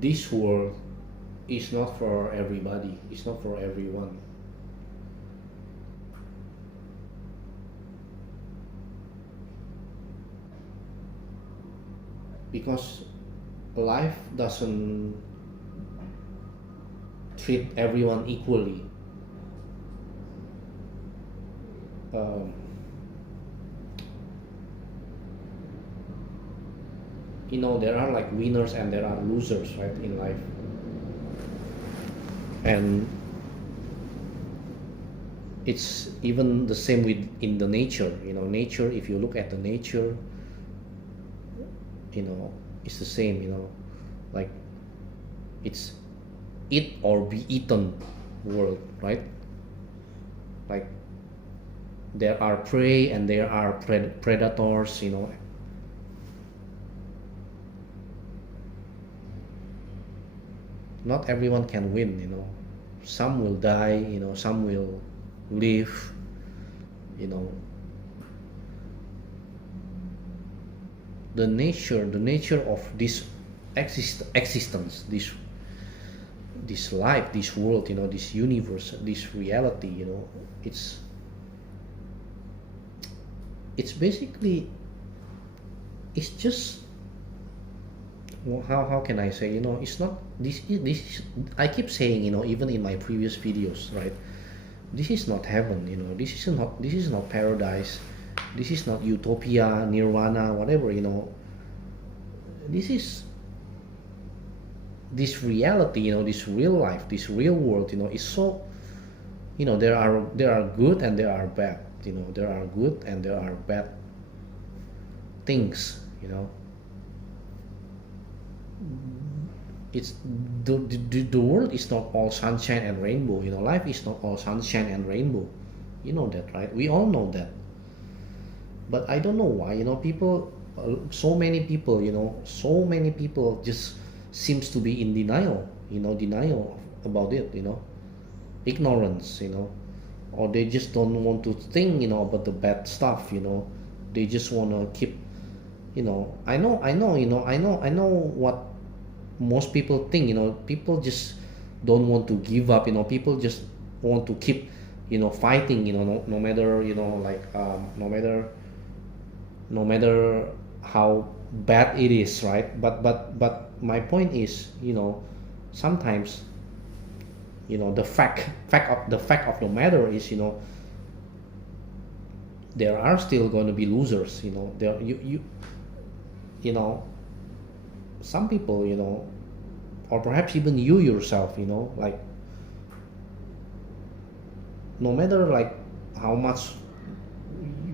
this world is not for everybody, it's not for everyone, because life doesn't treat everyone equally. um, there are like winners and there are losers, right, in life. And it's even the same with in the nature. Nature, if you look at the nature, you know it's the same. Like, it's eat or be eaten world, right? Like, there are prey and there are predators. Not everyone can win. Some will die, some will live. you know the nature of this existence, this life, this world, this universe, this reality. It's it's basically, it's just, well, how can I say, it's not this. I keep saying, even in my previous videos, right? This is not heaven. This is not paradise. This is not utopia, nirvana, whatever. This is this reality. This real life, this real world. Is so. There are good and there are bad. There are good and there are bad things. It's the world is not all sunshine and rainbow. Life is not all sunshine and rainbow. You know that, right? We all know that. But I don't know why, people, so many people just seems to be in denial. Denial about it. Ignorance. Or they just don't want to think, about the bad stuff. They just want to keep. I know what most people think. People just don't want to give up. People just want to keep, fighting. No matter, like, no matter how bad it is, right? But my point is, sometimes, the fact of the matter is, there are still going to be losers. There you know some people, or perhaps even you yourself, like, no matter, like, how much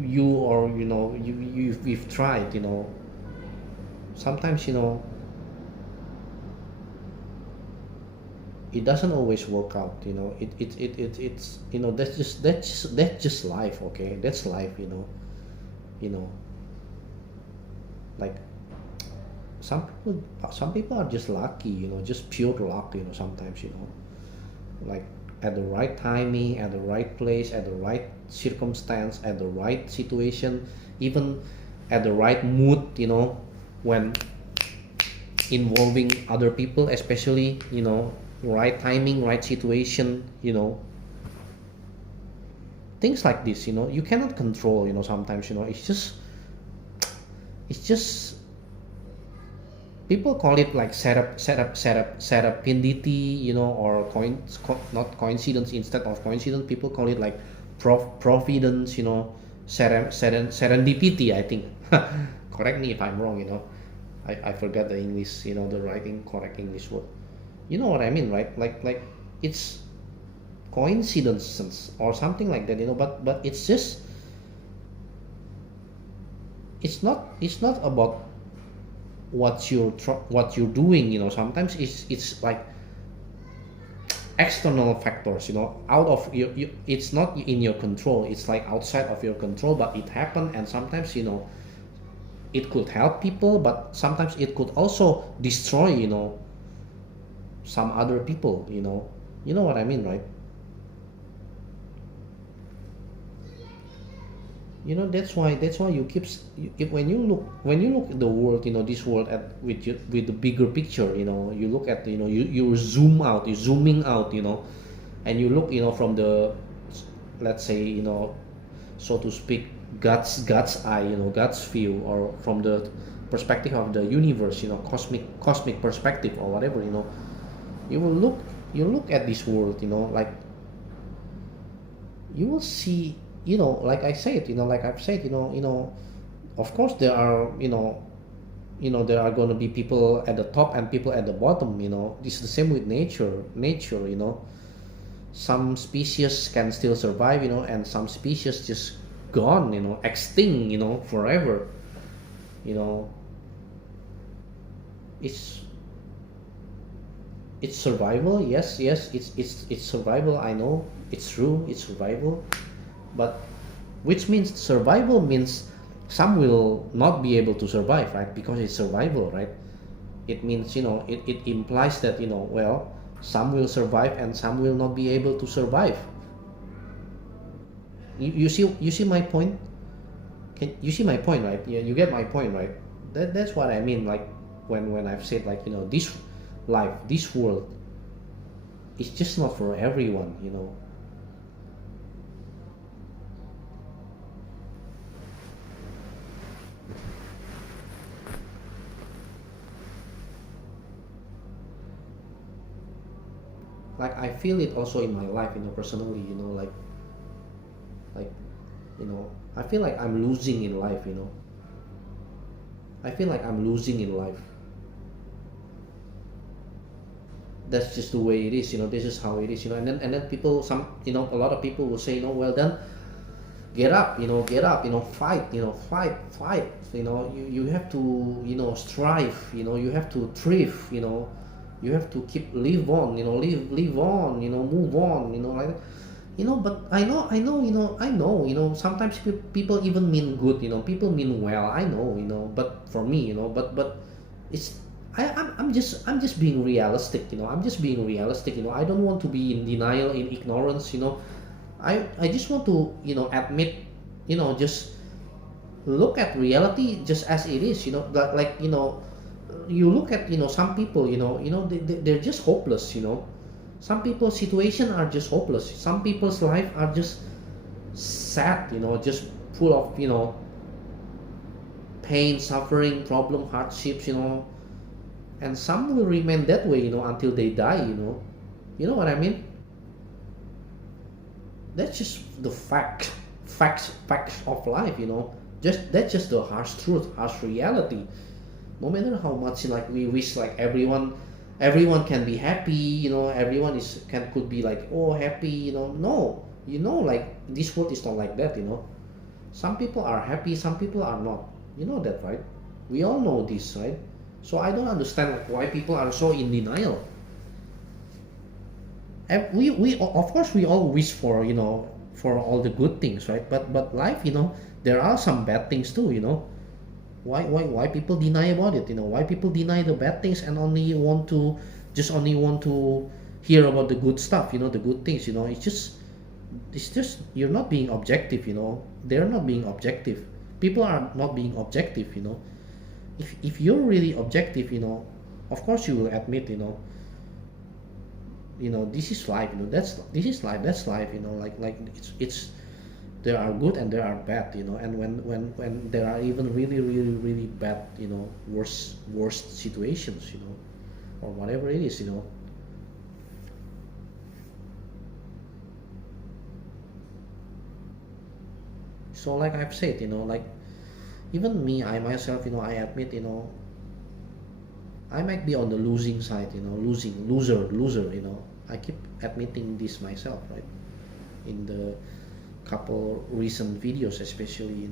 you, or you've tried. Sometimes, it doesn't always work out. It's, that's just life. Okay, that's life. you know like, some people are just lucky. Just pure luck. Sometimes, like, at the right timing, at the right place, at the right circumstance, at the right situation, even at the right mood. When involving other people, especially, right timing, right situation. Things like this, you cannot control. Sometimes, it's just people call it like serendipity. Or not coincidence. Instead of coincidence, people call it like providence. Serendipity, I think. Correct me if I'm wrong. I forgot the English, the writing correct English word. You know what I mean, right? Like, it's coincidences or something like that. But it's just, it's not about what you're doing. Sometimes it's like external factors. Out of it's not in your control. It's like outside of your control, but it happened. And sometimes, it could help people, but sometimes it could also destroy, some other people. You know what I mean, right? That's why you keep when you look at the world, this world at with the bigger picture. You look at, you zoom out, you zooming out, and you look, from the, let's say, so to speak, God's eye, God's view, or from the perspective of the universe, cosmic perspective, or whatever. You will look you look at this world, like, you will see, like I said, like I've said, of course there are, there are going to be people at the top and people at the bottom. This is the same with nature. Some species can still survive, and some species just gone, extinct, forever. you know it's it's survival. Yes, it's survival. I know it's true, it's survival. But which means survival means some will not be able to survive, right? Because it's survival, right? It means, it implies that, well, some will survive and some will not be able to survive. You see my point? You see my point, right? You get my point, right? That's what I mean, like, when I've said, like, this life, this world, it's just not for everyone. Like, I feel it also in my life, personally, like, I feel like I'm losing in life. I feel like I'm losing in life. That's just the way it is. This is how it is. And then people, a lot of people will say, well, then get up, fight, fight. You have to, strive. You have to thrive. You have to keep live on. Live on. Move on. Like that. But I know. Sometimes people even mean good. People mean well. I know. But for me, but it's, I'm just being realistic. I'm just being realistic. I don't want to be in denial, in ignorance. I just want to, admit, just look at reality just as it is. Like, you look at, some people, they're just hopeless. Some people's situation are just hopeless. Some people's life are just sad. Just full of, pain, suffering, problem, hardships. And some will remain that way, until they die. You know what I mean? That's just the facts of life. That's just the harsh truth, harsh reality. No matter how much, like, we wish, like, everyone can be happy. Everyone could be like, oh, happy. No, like, this world is not like that. Some people are happy, some people are not. You know that, right? We all know this, right? So I don't understand, like, why people are so in denial. And we of course we all wish for, for all the good things, right? But life, there are some bad things too. Why people deny about it? Why people deny the bad things and only want to hear about the good stuff, the good things. It's just you're not being objective. They're not being objective. People are not being objective. If you're really objective, of course you will admit, this is life. This is life. That's life. Like, it's there are good and there are bad. And when there are even really, really, really bad, worst situations, or whatever it is. So, like I've said, like, even me, I myself, I admit, I might be on the losing side. Loser. I keep admitting this myself, right? In the couple recent videos, especially.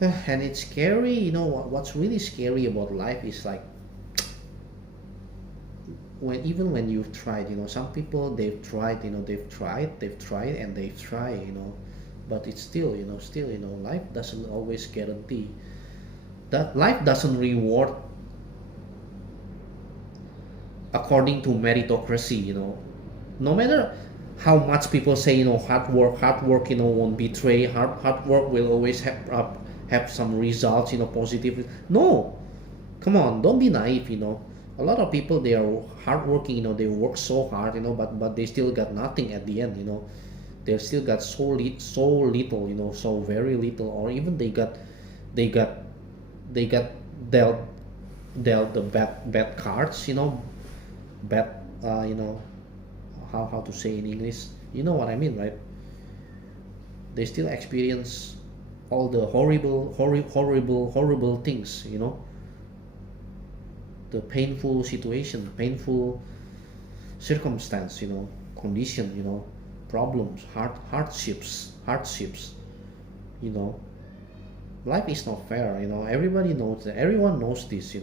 And it's scary. What's really scary about life is, like, when you've tried. Some people, they've tried. They've tried and they've tried. But it's still, life doesn't always guarantee that. Life doesn't reward according to meritocracy, no matter how much people say, hard work, won't betray. Hard work will always have some results, positive. No, come on, don't be naive. A lot of people, they are hardworking. They work so hard. But they still got nothing at the end. They still got so little. So very little, or even they got they got dealt dealt the bad cards. Bad, how to say in English. You know what I mean, right? They still experience all the horrible things. The painful situation, painful circumstance, condition, problems, hardships. You know, life is not fair. Everybody knows that. Everyone knows this.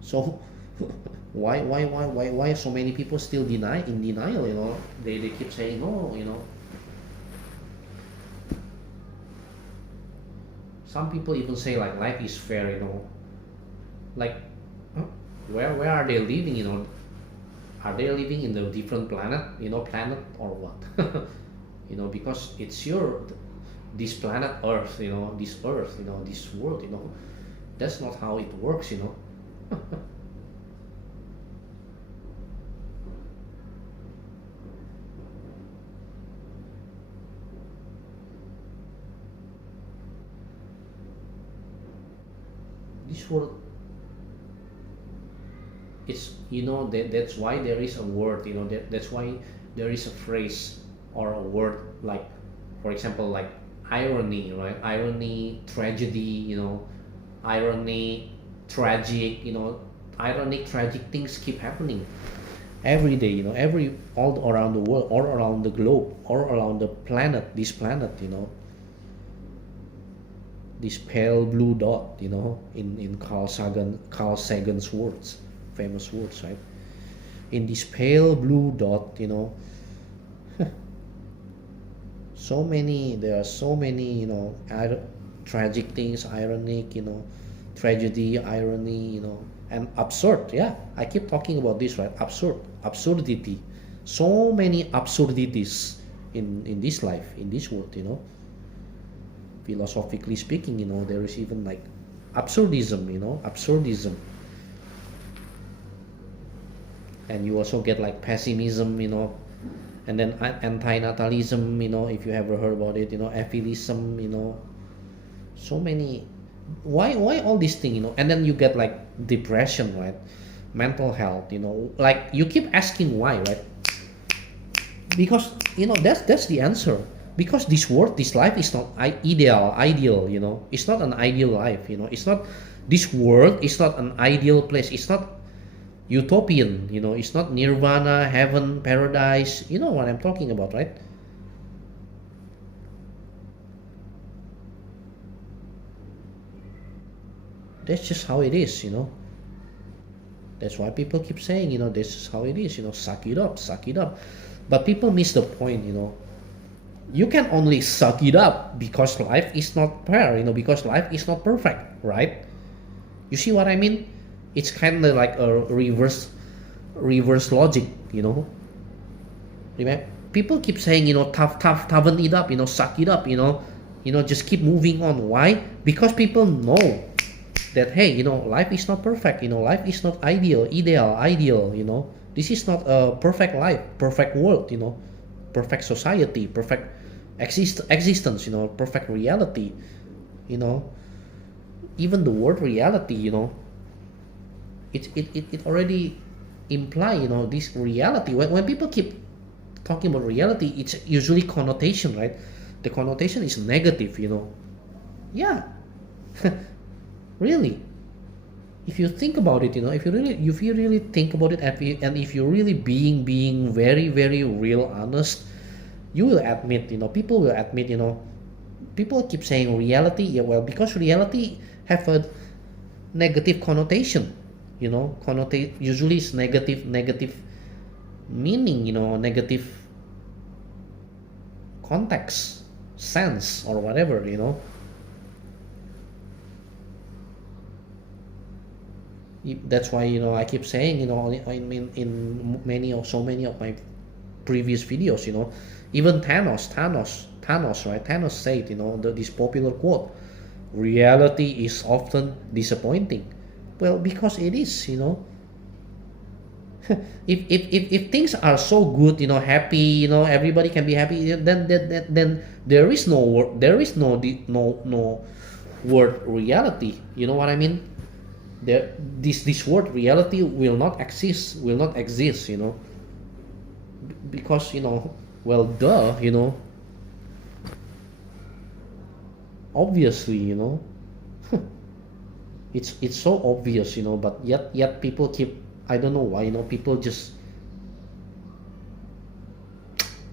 So why so many people still in denial? They keep saying no. Some people even say like life is fair. Like, huh? Where are they living? Are they living in the different planet? Planet or what? Because it's this planet Earth. This Earth. This world. That's not how it works. This world, it's that's why there is a word. That's why there is a phrase or a word, like, for example, like irony, right? Irony, tragedy, irony, tragic, ironic, tragic things keep happening every day, all around the world, all around the globe, all around the planet, this planet. This pale blue dot, in Carl Sagan's words, famous words, right? In this pale blue dot, there are so many, tragic things, ironic, tragedy, irony, and absurd. Yeah, I keep talking about this, right? Absurdity, so many absurdities in this life, in this world. Philosophically speaking, there is even like absurdism. And you also get like pessimism, and then antinatalism, if you ever heard about it, atheism, so many. Why all these things, and then you get like depression, right? Mental health, like you keep asking why, right? Because that's the answer. Because this life is not ideal. It's not an ideal life. It's not, this world is not an ideal place. It's not utopian. It's not nirvana, heaven, paradise. You know what I'm talking about, right? That's just how it is. That's why people keep saying, this is how it is. Suck it up. But people miss the point. You can only suck it up because life is not fair, because life is not perfect, right? You see what I mean? It's kind of like a reverse logic. Remember, people keep saying, toughen it up, suck it up, just keep moving on. Why? Because people know that, hey, life is not perfect, life is not ideal. This is not a perfect life, perfect world, perfect society, perfect existence, perfect reality. Even the word reality, it already imply, this reality. When people keep talking about reality, it's usually connotation, right? The connotation is negative. Yeah. Really, if you think about it, if you really think about it, and if you're really being very, very real honest, you will admit, people will admit, people keep saying reality. Yeah, well, because reality have a negative connotation. Usually it's negative meaning, negative context, sense, or whatever. That's why, I keep saying, in many of so many of my previous videos, even Thanos, right? Thanos said, this popular quote: reality is often disappointing. Well, because it is, if things are so good, happy, everybody can be happy, then there is no word, there is no word reality. You know what I mean? There, this word reality will not exist, because, well, duh, obviously, it's so obvious, but yet people keep, I don't know why, people just,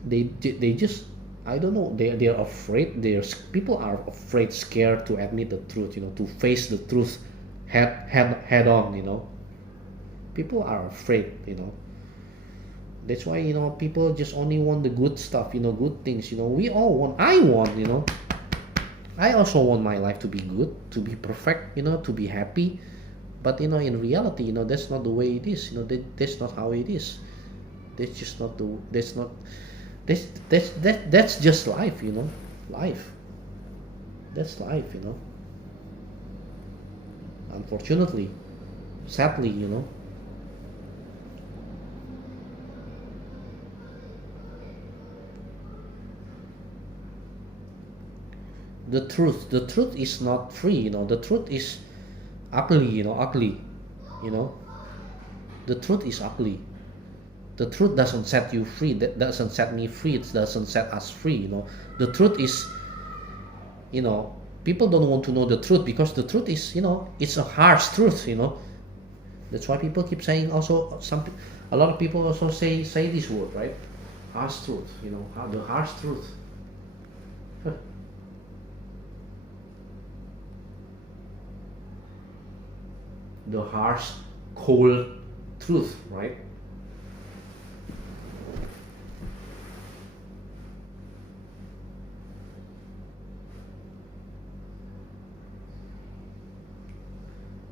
they just, I don't know, they're afraid, people are afraid, scared to admit the truth, to face the truth head on, people are afraid, that's why, people just only want the good stuff, good things, we all want, I want, I also want my life to be good, to be perfect, to be happy. But, in reality, that's not the way it is. That's not how it is. That's just not the. That's not. That's just life. Life. That's life. Unfortunately, sadly, The truth is not free. The truth is ugly. Ugly. You know. The truth is ugly. The truth doesn't set you free, that doesn't set me free, it doesn't set us free. The truth is, people don't want to know the truth, because the truth is, it's a harsh truth. That's why people keep saying, also, a lot of people also say this word, right? Harsh truth. The harsh truth. The harsh, cold truth, right?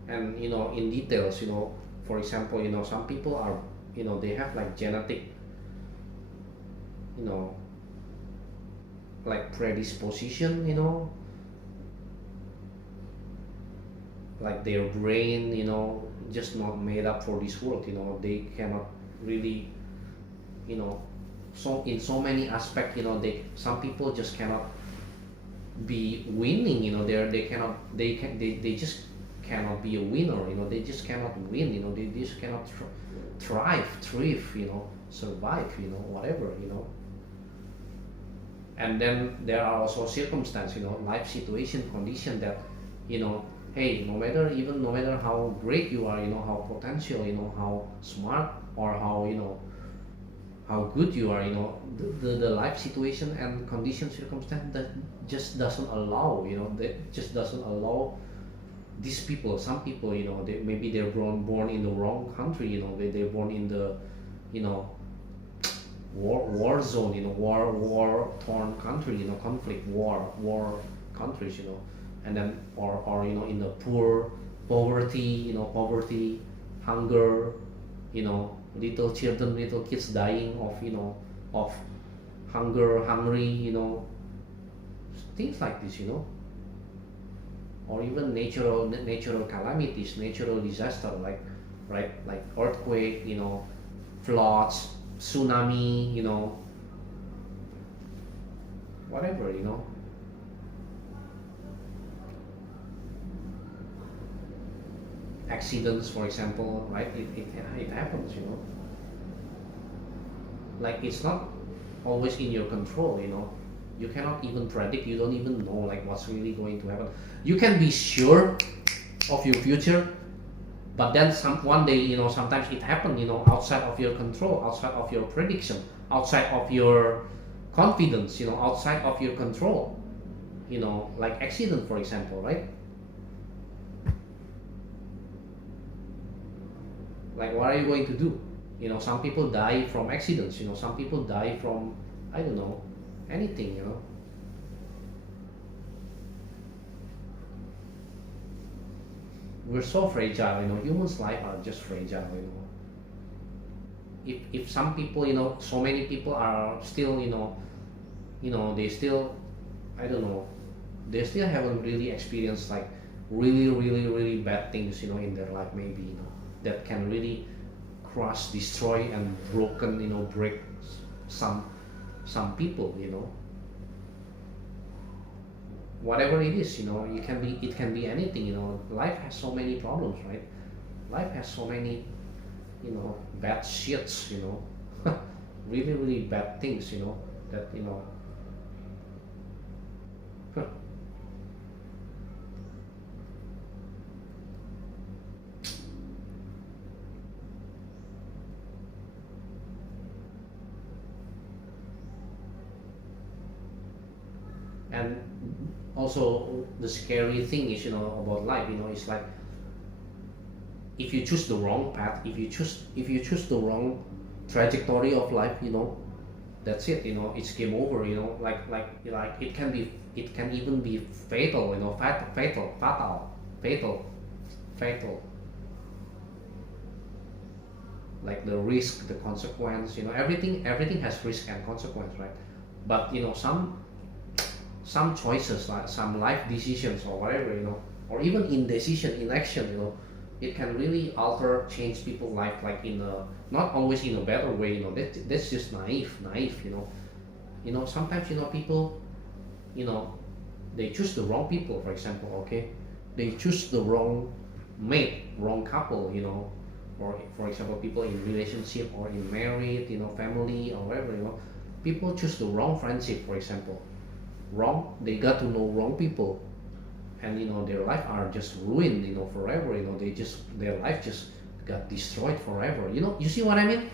And, in details, for example, some people are, they have like genetic, you know like predisposition, like their brain, just not made up for this world. They cannot really, you know so in so many aspects, some people just cannot be winning. They cannot, they just cannot be a winner. They just cannot win. They just cannot thrive, survive, whatever. And then there are also circumstances, life situation, condition, that, hey, no matter how great you are, how potential, how smart, or how good you are, the life situation and condition, circumstance, that just doesn't allow, that just doesn't allow these people, some people, maybe they're born in the wrong country, they're born in the, you know war zone, war torn country, conflict, war countries, and then, or in the poverty, poverty, hunger, little children, little kids dying of, of hungry, things like this, or even natural calamities, natural disaster, like, right, like earthquake, floods, tsunami, whatever, accidents, for example, right? It happens, like, it's not always in your control. You cannot even predict, you don't even know, like, what's really going to happen. You can be sure of your future, but then one day, sometimes it happens, outside of your control, outside of your prediction, outside of your confidence, outside of your control, like accident, for example, right? Like, what are you going to do? Some people die from accidents, some people die from, I don't know, anything, we're so fragile, humans life are just fragile, if some people, so many people are still, they still, I don't know, they still haven't really experienced like really really really bad things, in their life, maybe, that can really crush, destroy, and broken, break some people, whatever it is, it can be anything, life has so many problems, right? Life has so many, bad shits, really really bad things, that, and also the scary thing is, about life, it's like if you choose the wrong path, if you choose the wrong trajectory of life, that's it, it's game over, like it can even be fatal, fatal, like the risk, the consequence, everything has risk and consequence, right? But, some choices, like some life decisions or whatever, or even indecision, inaction, it can really alter, change people's life, like in a, not always in a better way, that's just naive, sometimes, people, you know they choose the wrong people, for example, okay, they choose the wrong mate, wrong couple, or for example, people in relationship or in married, family or whatever, people choose the wrong friendship, for example, wrong, they got to know wrong people, and, their life are just ruined, forever, they just, their life just got destroyed forever, you see what I mean?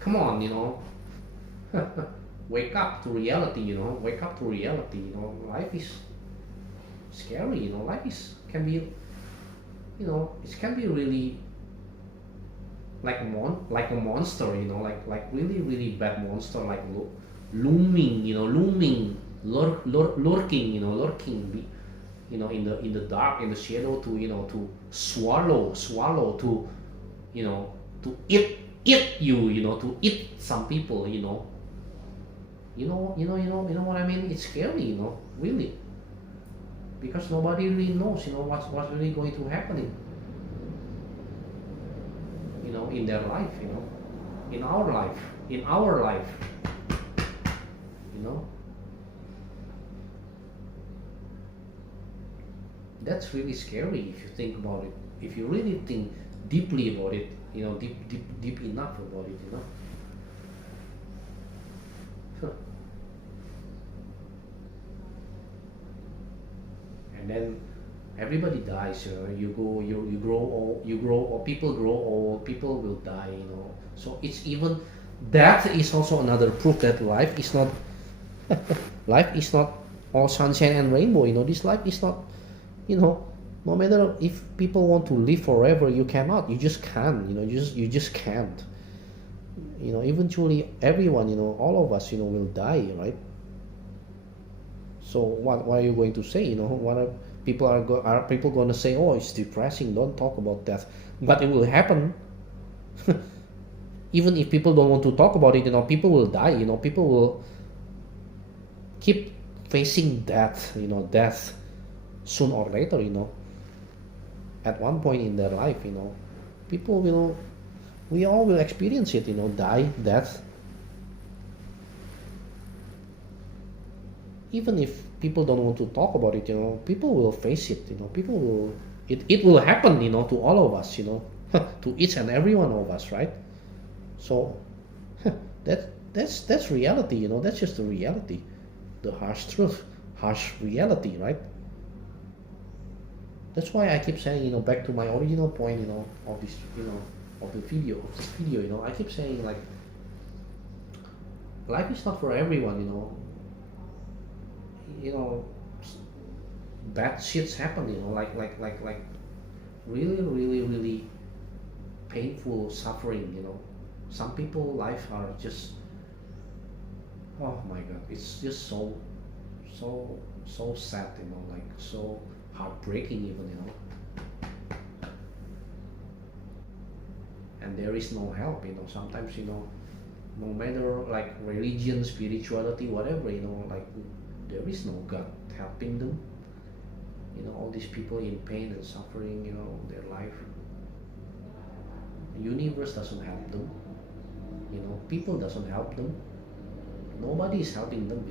Come on, wake up to reality, wake up to reality, life is scary, life is can be, it can be really like like a monster, like really really bad monster, like looming, lurking, in the dark, in the shadow, to, to swallow, to, to eat you, to eat some people, you know what I mean? It's scary, really, because nobody really knows, what's really going to happen in their life, in our life, you know that's really scary if you think about it, if you really think deeply about it, deep enough about it, and then everybody dies, you grow old, people grow old, people will die, so it's even, that is also another proof that life is not life is not all sunshine and rainbow, this life is not, you know no matter if people want to live forever, you cannot, you just can't, you just can't, eventually everyone, all of us, will die, right? So what are you going to say, what are are people going to say, oh, it's depressing, don't talk about death, but it will happen. Even if people don't want to talk about it, people will die, people will keep facing death, death sooner or later, at one point in their life, people will, we all will experience it, die, death. Even if people don't want to talk about it, people will face it, people will, it will happen, to all of us, to each and every one of us, right? So that's reality, that's just the reality, the harsh truth, harsh reality, right? That's why I keep saying, back to my original point, of this, of the video, of this video, I keep saying, like, life is not for everyone, you know bad shits happen, like really really really painful suffering, some people life are just, oh my god, it's just so sad, like so heartbreaking even, and there is no help. Sometimes, no matter like religion, spirituality, whatever, like there is no God helping them. All these people in pain and suffering, their life. The universe doesn't help them. People doesn't help them. Nobody is helping them.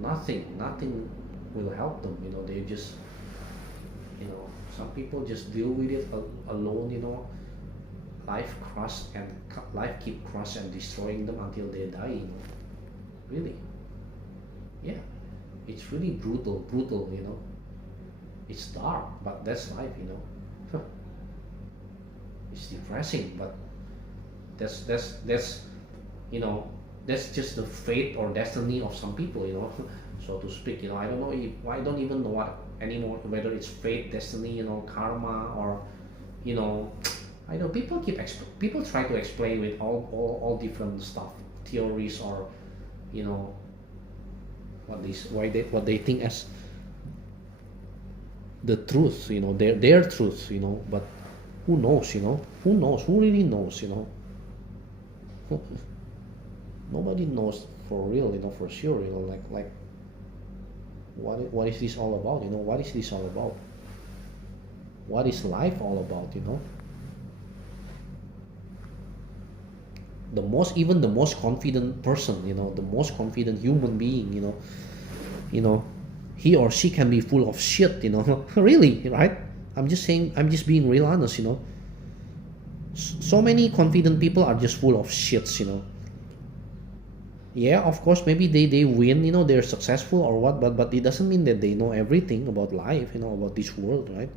Nothing will help them. They just, some people just deal with it alone. Life crush and life keep crush and destroying them until they die. Really, yeah, it's really brutal. It's dark, but that's life. It's depressing, but that's you know that's just the fate or destiny of some people. So to speak. I don't know if I don't even know what anymore, whether it's fate, destiny, karma, or you know I know people try to explain with all different stuff, theories, or you know what they think as the truth, their truth, but who knows, who really knows, nobody knows for real, for sure, like what is this all about, what is this all about, what is life all about, even the most confident person, the most confident human being, you know he or she can be full of shit, really, right? I'm just saying, I'm just being real honest, so many confident people are just full of shits, yeah, of course, maybe they win, they're successful or what, but it doesn't mean that they know everything about life, about this world, right?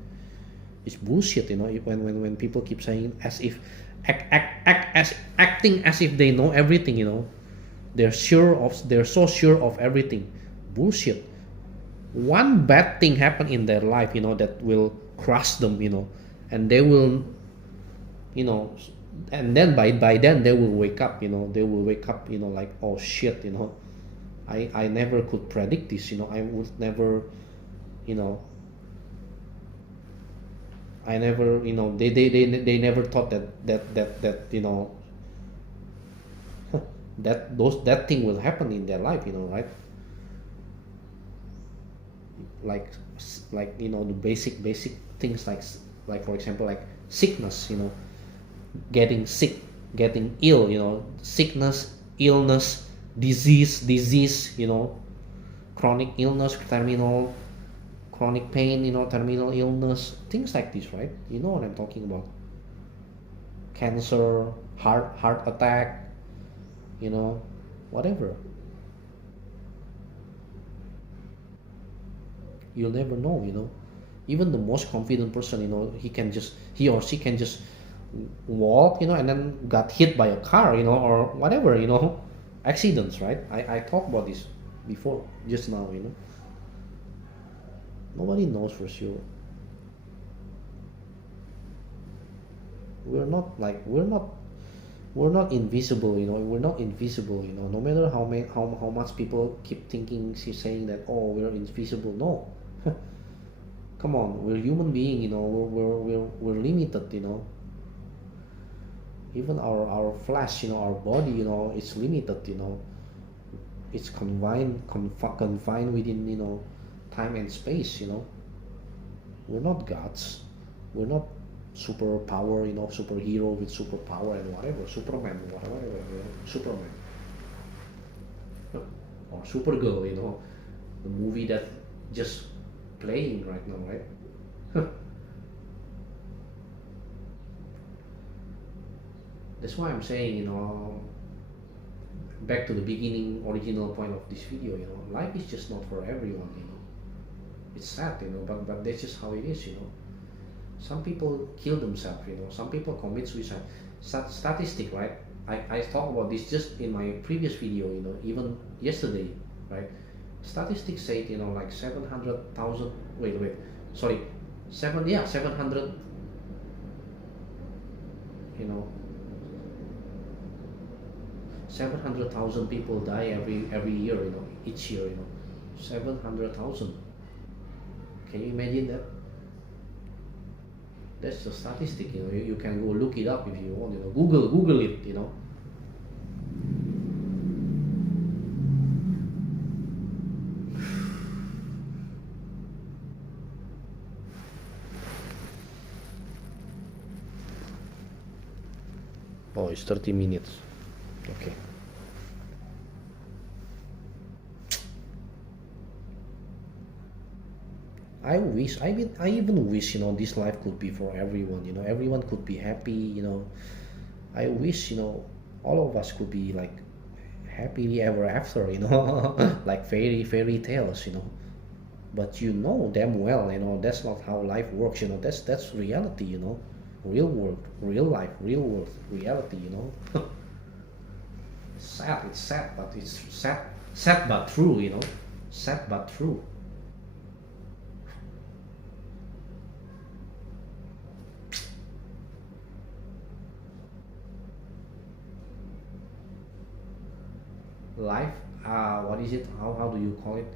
It's bullshit, when people keep saying as if acting as if they know everything, they're so sure of everything. Bullshit. One bad thing happen in their life, that will crush them, and they will, and then by then they will wake up, like, oh shit, I never could predict this, I would never, I never, they never thought that that thing will happen in their life, right? Like the basic things, like for example, like sickness, getting sick, getting ill, sickness, illness, disease, chronic illness, chronic pain, terminal illness, things like this, right? You know what I'm talking about. Cancer, heart attack, whatever. You'll never know, even the most confident person, he or she can just walk, and then got hit by a car, or whatever, accidents, right? I talked about this before, just now, nobody knows for sure. We're not invisible, we're not invisible, no matter how much people keep thinking, saying that, oh, we're invisible. No. Come on, we're human being, we're limited, even our flesh, our body, it's limited, it's confined within, time and space, we're not gods, we're not superpower, superhero with superpower and whatever, Superman, whatever, Superman or Supergirl, the movie that just playing right now, right? That's why I'm saying, back to the beginning, original point of this video, life is just not for everyone, it's sad, but that's just how it is, some people kill themselves, some people commit suicide. Statistic, right? I talked about this just in my previous video, even yesterday, right? Statistics say, like 700,000, sorry, 700, 700,000 people die every year, each year, 700,000. Can you imagine that? That's the statistic. You can go look it up if you want. Google it. Oh, it's 30 minutes. Okay. I even wish, this life could be for everyone. Everyone could be happy. I wish, all of us could be like happily ever after. Like fairy tales. But damn well, that's not how life works. That's reality. Real world, real life, real world, reality. Sad. It's sad, but it's sad but true. Sad but true. Life, what is it, how do you call it?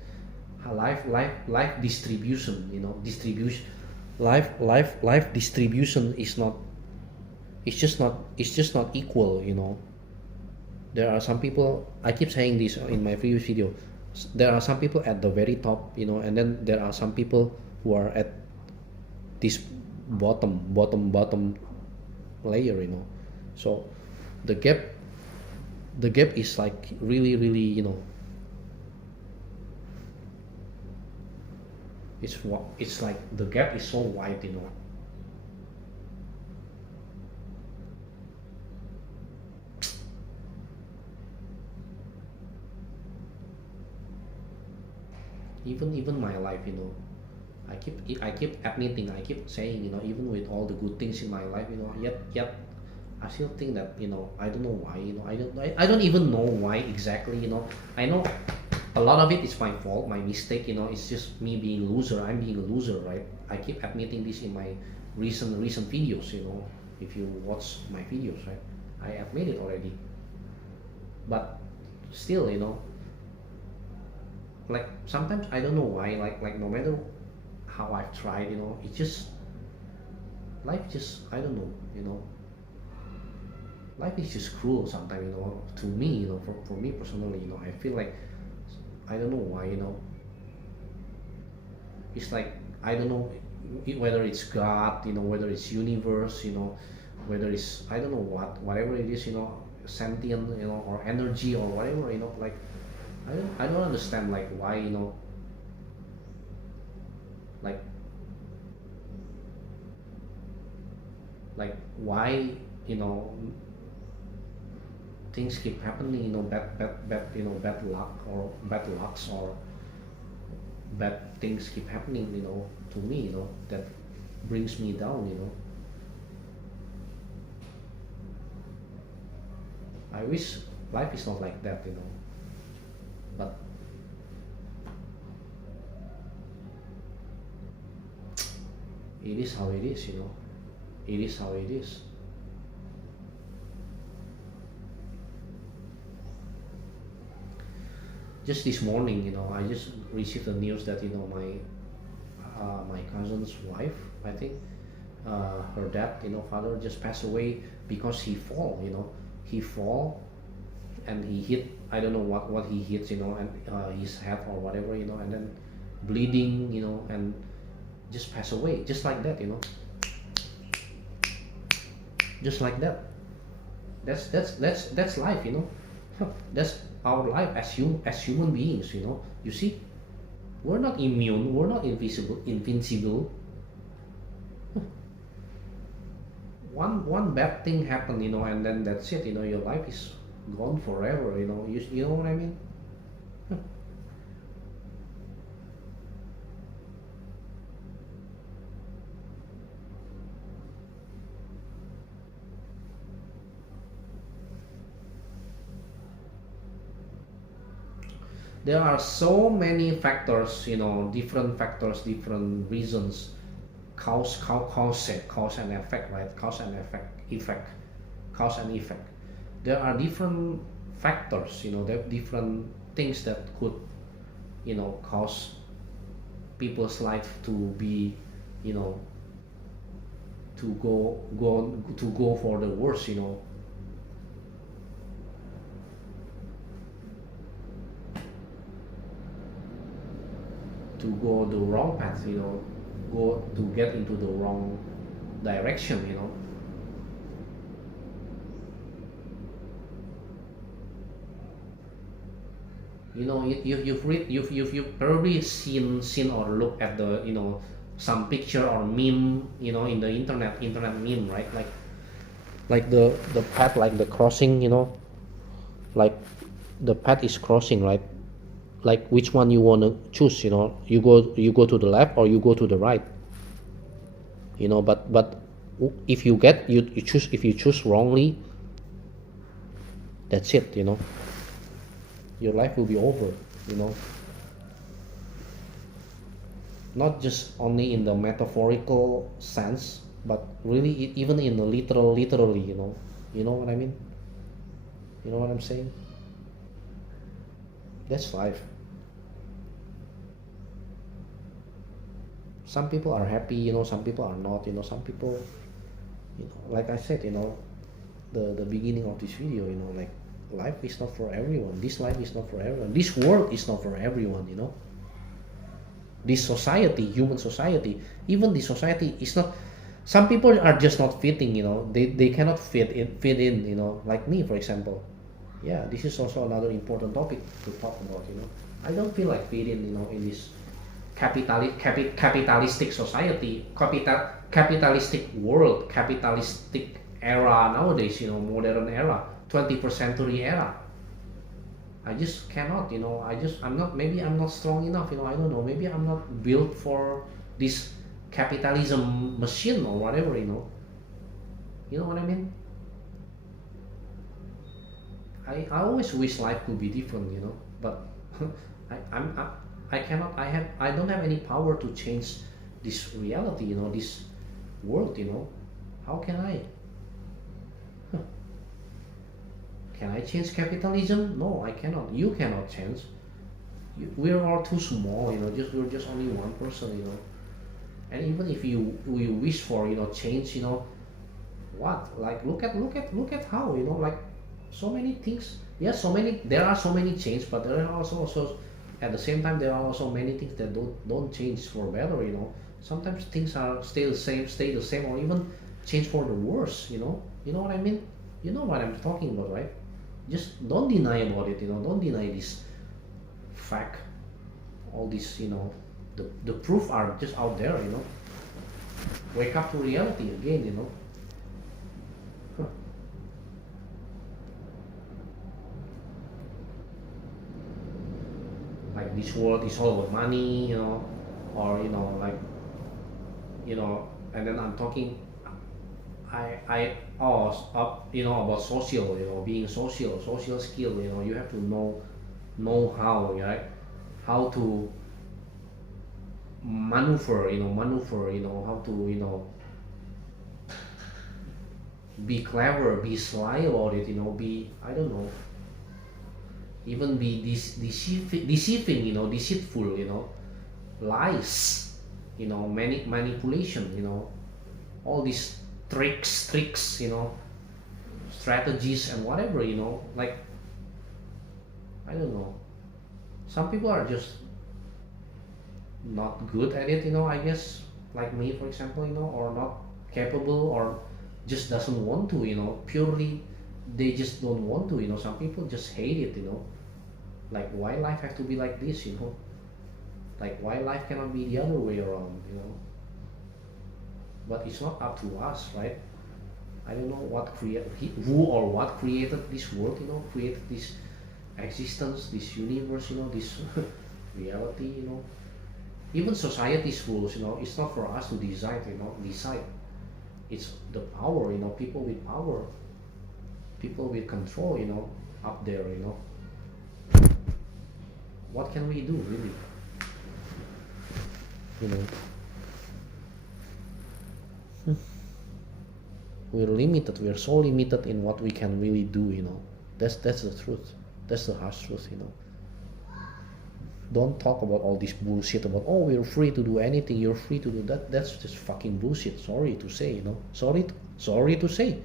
Life distribution. Distribution. Life distribution is not, it's just not equal. There are some people, I keep saying this in my previous video. There are some people at the very top, and then there are some people who are at this bottom layer. So the gap the gap is like really, really, it's like the gap is so wide. Even my life. I keep admitting, I keep saying, even with all the good things in my life, yet I still think that, I don't know why. I don't even know why exactly. I know a lot of it is my fault, my mistake. It's just me being a loser. I'm being a loser, right? I keep admitting this in my recent videos. If you watch my videos, right, I admit it already. But still, like sometimes I don't know why, like no matter how I've tried, it just, life just, I don't know. Life is just cruel sometimes. To me, for me personally, I feel like, I don't know why. It's like, I don't know, whether it's God, whether it's universe, whether it's, I don't know whatever it is, sentient, or energy or whatever, like, I don't understand, like, why, like why, things keep happening, bad, bad luck or bad lucks, or bad things keep happening, to me, that brings me down. I wish life is not like that, but it is how it is. It is how it is. Just this morning, I just received the news that, my cousin's wife, I think, her dad, father, just passed away because he fall and he hit, I don't know what he hit, and his head or whatever, and then bleeding, and just pass away, just like that, just like that. That's life. That's our life as human beings. You see, we're not immune, we're not invincible. One bad thing happened, and then that's it. Your life is gone forever. You know what I mean? There are so many factors, different factors, different reasons, cause and effect, right? Cause and effect. There are different factors, there are different things that could, cause people's life to be, to go for the worst, to go the wrong path, go to get into the wrong direction, you've probably seen or looked at the some picture or meme, in the internet meme, right? Like the path, like the crossing, like the path is crossing, right? Like which one you want to choose, you go to the left or you go to the right, but if you choose, if you choose wrongly, that's it, your life will be over, you know not just only in the metaphorical sense, but really even in the literally, you know what I mean, you know what I'm saying. That's life. Some people are happy, some people are not, some people, like I said, the beginning of this video, like life is not for everyone, this life is not for everyone, this world is not for everyone, this society, human society, even this society is not. Some people are just not fitting, they cannot fit in, like me, for example. Yeah, this is also another important topic to talk about. I don't feel like fitting, in this capitalistic society, capitalistic world, capitalistic era nowadays, modern era, 21st century era. I just cannot, I'm not, maybe I'm not strong enough, I don't know, maybe I'm not built for this capitalism machine or whatever, you know what I mean. I always wish life could be different, but I cannot, I don't have any power to change this reality, this world, how can I? Can I change capitalism? No, I cannot. You cannot change. We're all too small, we're just only one person, And even if you wish for, change, what? Like look at how, like so many things. Yes, there are so many change, but there are also at the same time there are also many things that don't change for better, Sometimes things are stay the same, or even change for the worse, You know what I mean? You know what I'm talking about, right? Just don't deny about it, don't deny this fact. All this, the proof are just out there, Wake up to reality again, Huh. Like this world is all about money, or like, and then I'm talking, about social, being social skill, you have to know how, right? How to maneuver, how to, be clever, be sly about it, be, I don't know, even be deceiving, deceitful, lies, manipulation, all these tricks, strategies and whatever, like, I don't know. Some people are just not good at it, I guess, like me, for example, or not capable, or just doesn't want to, purely they just don't want to, some people just hate it, like why life have to be like this, like why life cannot be the other way around, but it's not up to us, right? I don't know who or what created this world, created this existence, this universe, this reality, even society's rules, it's not for us to decide. It's the power, people with power, people with control, up there, what can we do, really, you know we're limited, we're so limited in what we can really do, that's the truth, that's the harsh truth, Don't talk about all this bullshit about, oh, we're free to do anything, you're free to do that. That's just fucking bullshit. Sorry to say, sorry to say.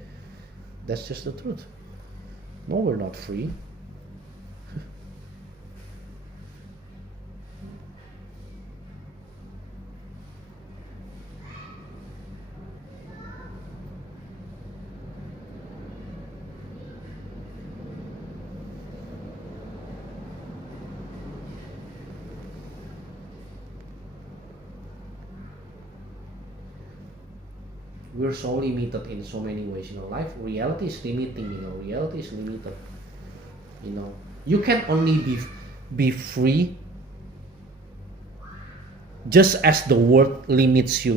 That's just the truth. No, we're not free. We're so limited in so many ways, life, reality is limiting, reality is limited. You can only be free just as the world limits you,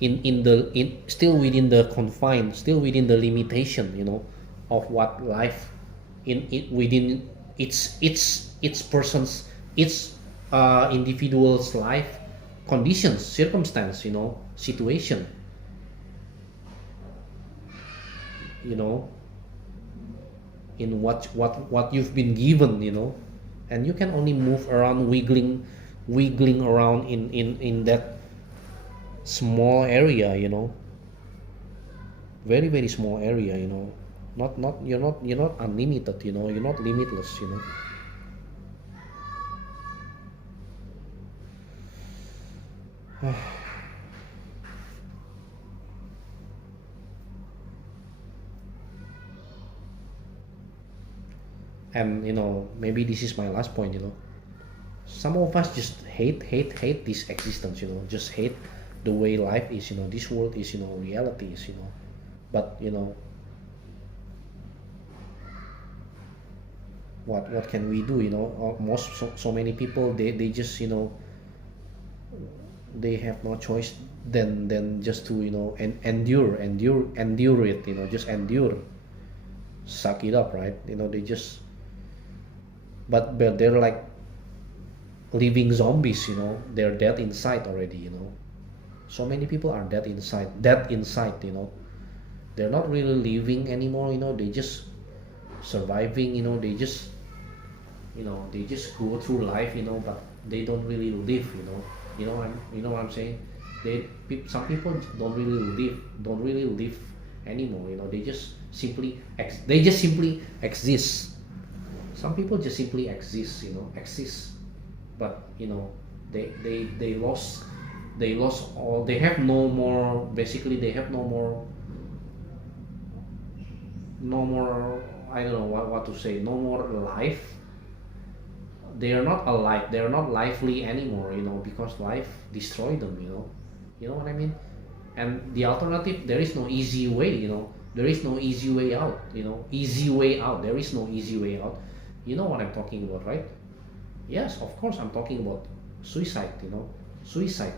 in still within the confine, still within the limitation, of what life in it within its person's, its individual's life conditions, circumstance, situation, you know in what you've been given, and you can only move around, wiggling around in that small area, very very small area, not you're not unlimited, you're not limitless, and maybe this is my last point. Some of us just hate this existence, just hate the way life is, this world is, reality is, but what can we do? Most, so many people, they just, they have no choice than just to, endure it, just endure, suck it up, right? They just, but they're like living zombies, they're dead inside already, so many people are dead inside, they're not really living anymore, they just surviving, they just go through life, but they don't really live, you know what I'm saying. Some people don't really live anymore, they just simply exist. Some people just simply exist, but they lost all, they have no more, basically they have no more, I don't know what to say, no more life. They are not alive, they are not lively anymore, because life destroyed them, you know what I mean. And the alternative, there is no easy way, there is no easy way out, easy way out, there is no easy way out. You know what I'm talking about, right? Yes, of course I'm talking about suicide, suicide.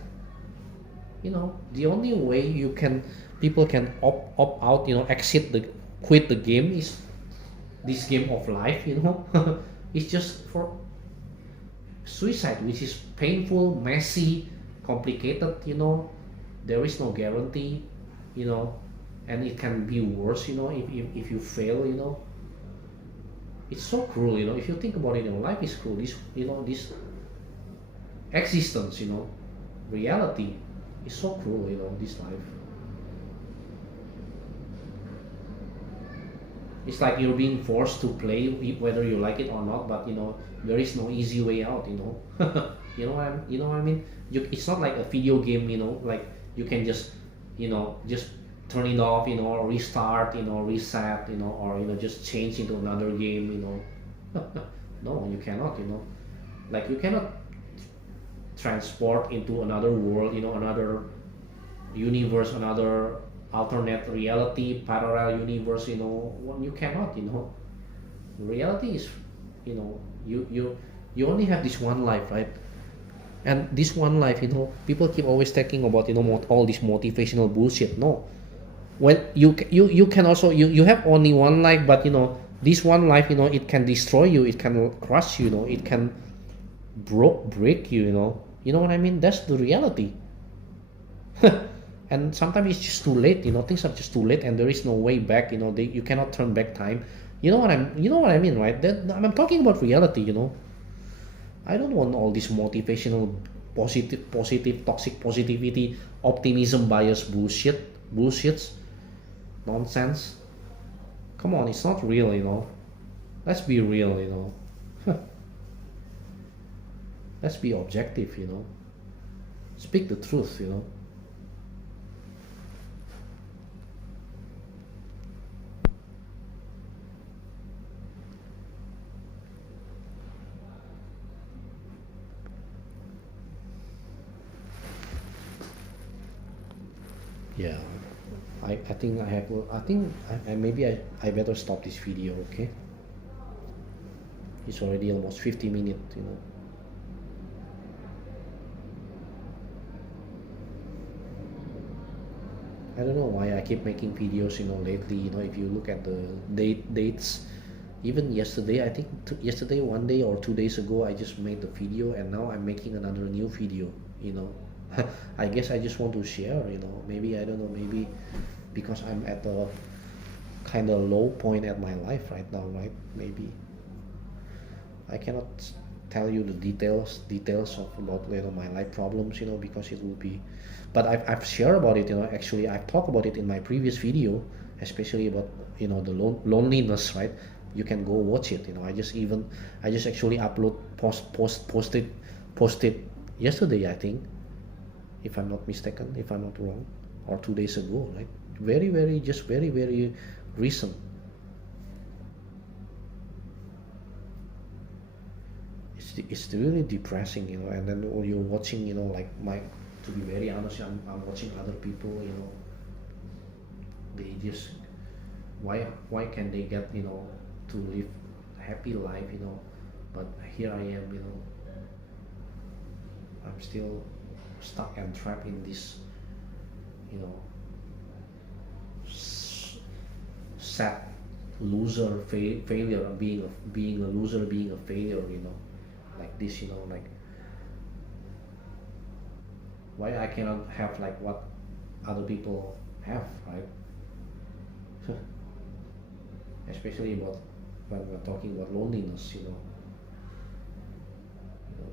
The only way people can opt out, quit the game, is this game of life, it's just for suicide, which is painful, messy, complicated, there is no guarantee, and it can be worse, if you fail. It's so cruel, if you think about it, life is cruel. This existence, reality is so cruel, this life. It's like you're being forced to play, whether you like it or not, but there is no easy way out, you know what I mean. It's not like a video game, like you can just just turn it off, or restart, reset, or just change into another game, no, you cannot, like you cannot transport into another world, another universe, another alternate reality, parallel universe, you cannot, reality is, you only have this one life, right? And this one life, people keep always talking about, all this motivational bullshit. No, when you can also, you have only one life, but this one life, it can destroy you, it can crush you, it can break you, you know what I mean. That's the reality. And sometimes it's just too late, things are just too late, and there is no way back, you cannot turn back time. You know what I mean, right? I'm talking about reality, I don't want all this motivational, positive, toxic positivity, optimism bias bullshits, nonsense. Come on, it's not real, Let's be real, Let's be objective, Speak the truth. Yeah. I think I better stop this video, okay? It's already almost 50 minutes. I don't know why I keep making videos, lately. If you look at the dates, even yesterday, I think yesterday, one day or 2 days ago, I just made the video, and now I'm making another new video. You know, I guess I just want to share. Maybe I don't know. Maybe because I'm at a kind of low point at my life right now, right? Maybe I cannot tell you the details of about my life problems, because it will be, but I've shared about it, actually I've talked about it in my previous video, especially about the loneliness, right? You can go watch it. I just actually posted yesterday, I think, if I'm not mistaken, if I'm not wrong, or 2 days ago, right? Very recent. It's really depressing, and then when you're watching, like to be very honest, I'm watching other people, they just, why can they get, to live a happy life, but here I am, I'm still stuck and trapped in this, you know sad loser, failure, being a loser, being a failure, like this, like why I cannot have like what other people have, right? Especially about when we're talking about loneliness,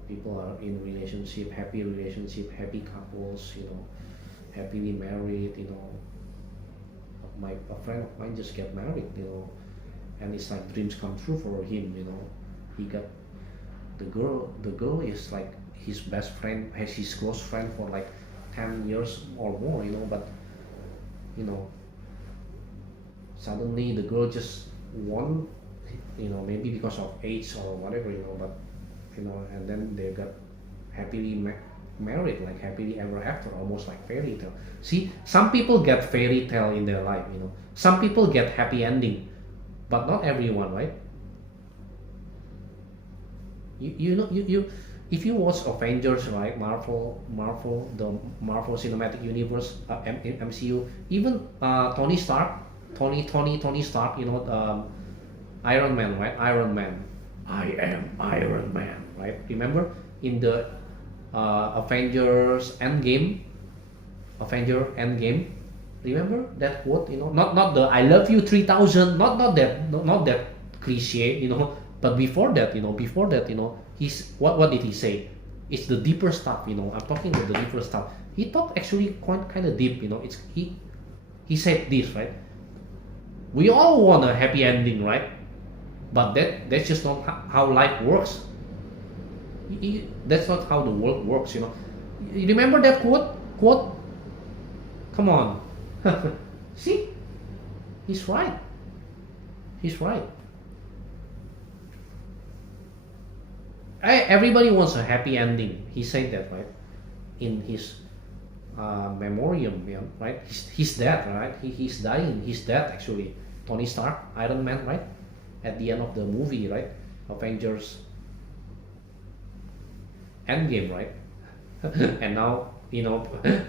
people are in relationship, happy couples, happily married, a friend of mine just get married, and it's like dreams come true for him, he got the girl is like his best friend, has his close friend for like 10 years or more, but you know suddenly the girl just won, maybe because of age or whatever, but and then they got happily married, like happily ever after, almost like fairy tale. See, some people get fairy tale in their life, some people get happy ending, but not everyone, right? You if you watch Avengers, right? The Marvel Cinematic Universe, MCU, even Tony Stark, Tony Stark, Iron Man, right? Iron Man, I am Iron Man, right? Remember in the Avenger Endgame, remember that quote? Not the "I love you 3000," not that cliche, but before that, he's what did he say? It's the deeper stuff, I'm talking about the deeper stuff. He talked actually quite kind of deep, it's he said this, right? We all want a happy ending, right? But that's just not how life works. That's not how the world works, You remember that quote? Come on. See, he's right. He's right. Everybody wants a happy ending. He said that, right? In his memoriam, right? He's dead, right? He's dying. He's dead, actually. Tony Stark, Iron Man, right? At the end of the movie, right? Avengers Endgame, right? And now,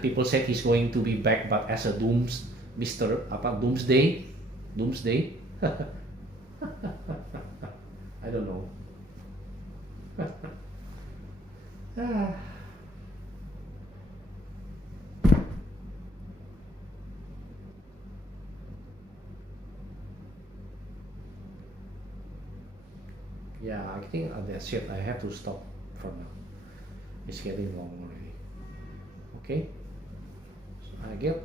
people said he's going to be back, but as a Doomsday. I don't know. Ah. Yeah, I think that's it. I have to stop for now. It's getting long already. Okay.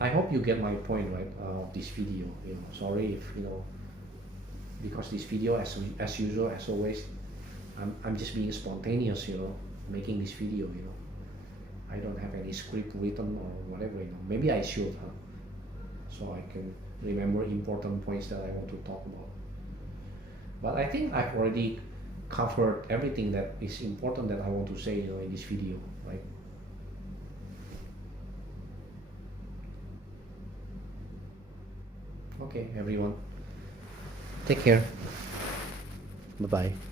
I hope you get my point, right? Of this video. Sorry if because this video, as usual, as always, I'm just being spontaneous. Making this video. I don't have any script written or whatever. Maybe I should, so I can remember important points that I want to talk about. But I think I've already covered everything that is important that I want to say, in this video, right? Okay, everyone. Take care. Bye bye.